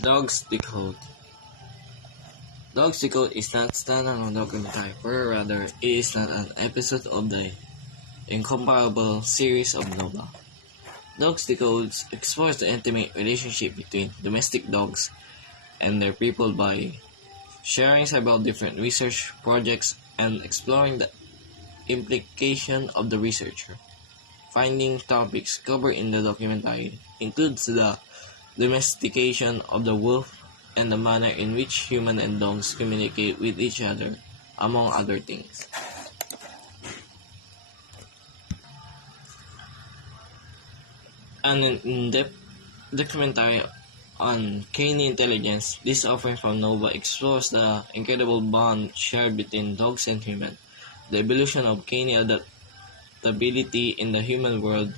Dogs Decode. Dogs Decode is not standalone documentary, but rather it is not an episode of the incomparable series of Nova. Dogs Decode explores the intimate relationship between domestic dogs and their people by sharing several different research projects and exploring the implication of the researcher. Finding topics covered in the documentary includes the domestication of the wolf and the manner in which humans and dogs communicate with each other, among other things. An in-depth documentary on canine intelligence, this offering from Nova explores the incredible bond shared between dogs and humans, the evolution of canine adaptability in the human world,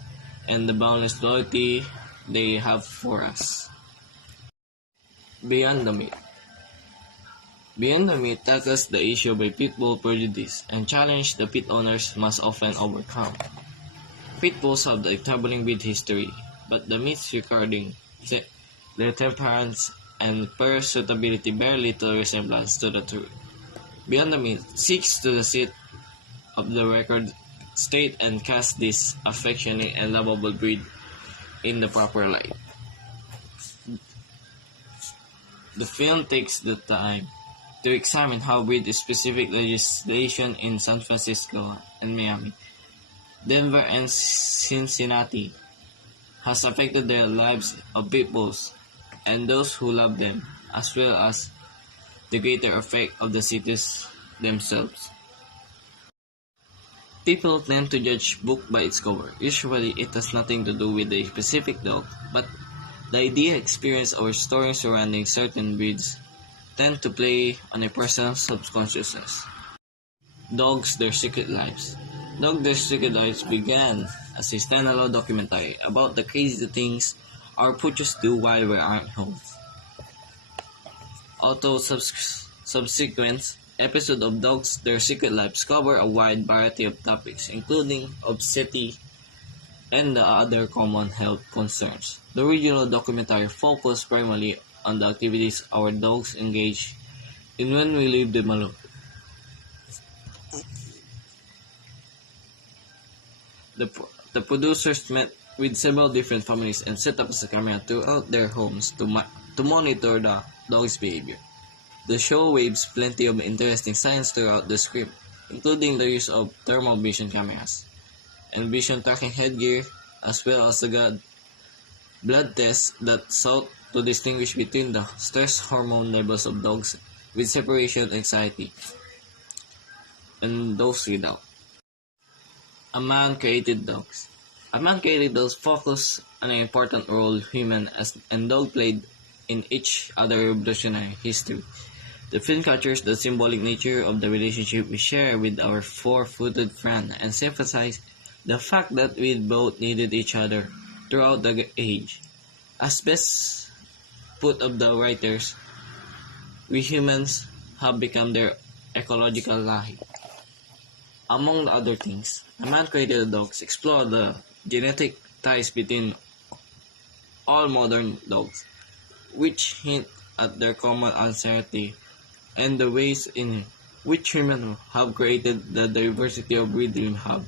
and the boundless loyalty they have for us. Beyond the Myth. Beyond the Myth tackles the issue by pit bull prejudice and challenge the pit owners must often overcome. Pit bulls have the troubling breed history, but the myths regarding their temperance and pursuitability bear little resemblance to the truth. Beyond the Myth seeks to sit of the record straight and cast this affectionate and lovable breed in the proper light. The film takes the time to examine how breed-specific legislation in San Francisco and Miami, Denver and Cincinnati has affected the lives of pit bulls and those who love them, as well as the greater effect of the cities themselves. People tend to judge book by its cover. Usually, it has nothing to do with the specific dog, but the idea, experience, or stories surrounding certain breeds tend to play on a person's subconsciousness. Dogs, Their Secret Lives. Dogs, Their Secret Lives began as a standalone documentary about the crazy things our pooches do while we aren't home. Although subsequent episodes of Dogs, Their Secret Lives cover a wide variety of topics, including obesity and the other common health concerns. The original documentary focused primarily on the activities our dogs engage in when we leave them alone. The producers met with several different families and set up a camera throughout their homes to monitor the dog's behavior. The show waves plenty of interesting science throughout the script, including the use of thermal vision cameras and vision tracking headgear, as well as the blood tests that sought to distinguish between the stress hormone levels of dogs with separation anxiety and those without. A Man Created Dogs. A Man Created Dogs focus on an important role human and dog played in each other revolutionary history. The film captures the symbolic nature of the relationship we share with our four-footed friend and emphasizes the fact that we both needed each other throughout the age. As best put of the writers, we humans have become their ecological lahi. Among the other things, A Man Created Dogs explore the genetic ties between all modern dogs, which hint at their common ancestry and the ways in which humans have created the diversity of breed we have.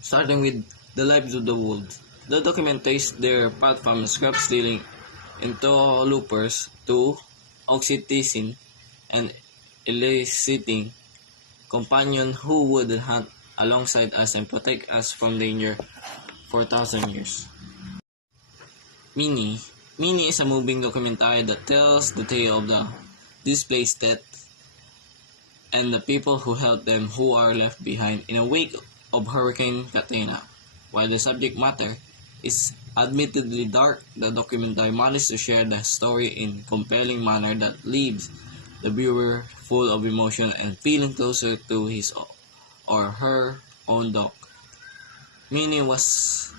Starting with The Lives of the Wolves, the documentary traces their path from scrap stealing interlopers to oxytocin and eliciting companion who would hunt alongside us and protect us from danger for 1,000 years. Minnie is a moving documentary that tells the tale of the displaced death and the people who helped them who are left behind in a wake of Hurricane Katrina. While the subject matter is admittedly dark, the documentary manages to share the story in a compelling manner that leaves the viewer full of emotion and feeling closer to his or her own dog. Minnie was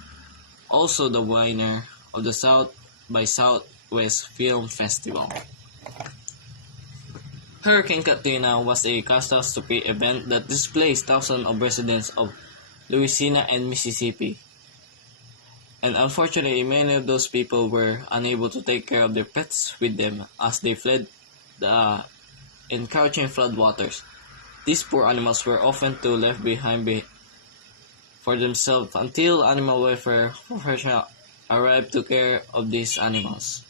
also the winner of the South by Southwest Film Festival. Hurricane Katrina was a catastrophe event that displaced thousands of residents of Louisiana and Mississippi. And unfortunately, many of those people were unable to take care of their pets with them as they fled the encroaching floodwaters. These poor animals were often too left behind for themselves until animal welfare professionals arrived to care of these animals.